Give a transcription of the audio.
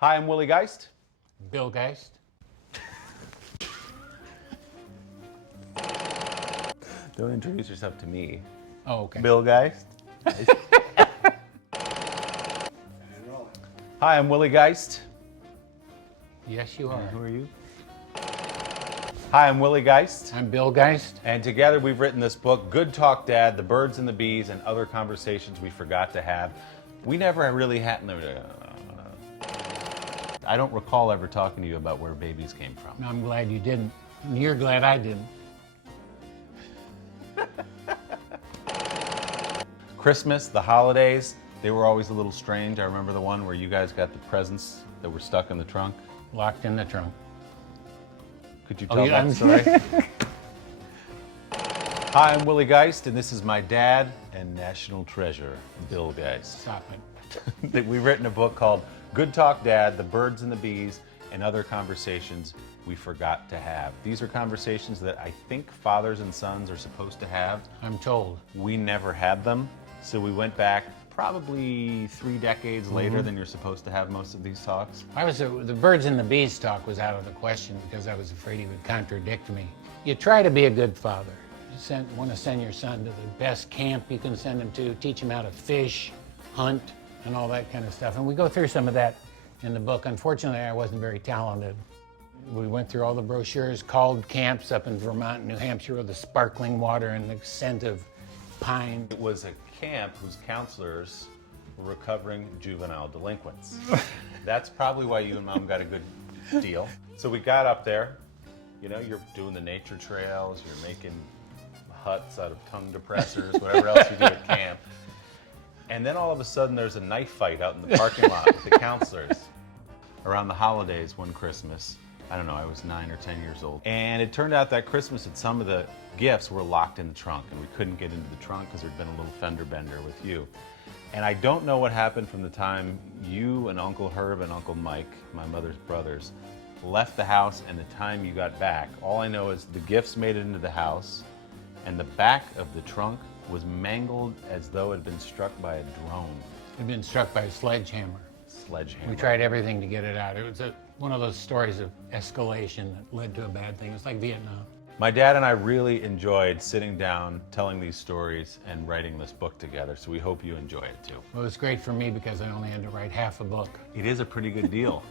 Hi, I'm Willie Geist. Bill Geist. Don't introduce yourself to me. Oh, okay. Bill Geist. Hi, I'm Willie Geist. Yes, you are. Who are you? Hi, I'm Willie Geist. I'm Bill Geist. And together we've written this book, Good Talk Dad, The Birds and the Bees, and Other Conversations We Forgot to Have. We never really had... I don't recall ever talking to you about where babies came from. I'm glad you didn't. And you're glad I didn't. Christmas, the holidays, they were always a little strange. I remember the one where you guys got the presents that were stuck in the trunk. Locked in the trunk. Could you tell that I'm story? Hi, I'm Willie Geist, and this is my dad and national treasure, Bill Geist. Stop it. That we've written a book called Good Talk Dad, The Birds and the Bees, and Other Conversations We Forgot to Have. These are conversations that I think fathers and sons are supposed to have. I'm told. We never had them, so we went back probably 3 decades later than you're supposed to have most of these talks. The birds and the bees talk was out of the question because I was afraid he would contradict me. You try to be a good father. You want to send your son to the best camp you can send him to, teach him how to fish, hunt, and all that kind of stuff. And we go through some of that in the book. Unfortunately, I wasn't very talented. We went through all the brochures, called camps up in Vermont and New Hampshire with the sparkling water and the scent of pine. It was a camp whose counselors were recovering juvenile delinquents. That's probably why you and Mom got a good deal. So we got up there, you know, you're doing the nature trails, you're making huts out of tongue depressors, whatever else you do at camp. And then all of a sudden there's a knife fight out in the parking lot with the counselors. Around the holidays one Christmas, I don't know, I was 9 or 10 years old. And it turned out that Christmas that some of the gifts were locked in the trunk and we couldn't get into the trunk because there'd been a little fender bender with you. And I don't know what happened from the time you and Uncle Herb and Uncle Mike, my mother's brothers, left the house and the time you got back. All I know is the gifts made it into the house and the back of the trunk was mangled as though it had been struck by a drone. It had been struck by a sledgehammer. Sledgehammer. We tried everything to get it out. It was one of those stories of escalation that led to a bad thing. It's like Vietnam. My dad and I really enjoyed sitting down, telling these stories, and writing this book together, so we hope you enjoy it too. Well, it was great for me because I only had to write half a book. It is a pretty good deal.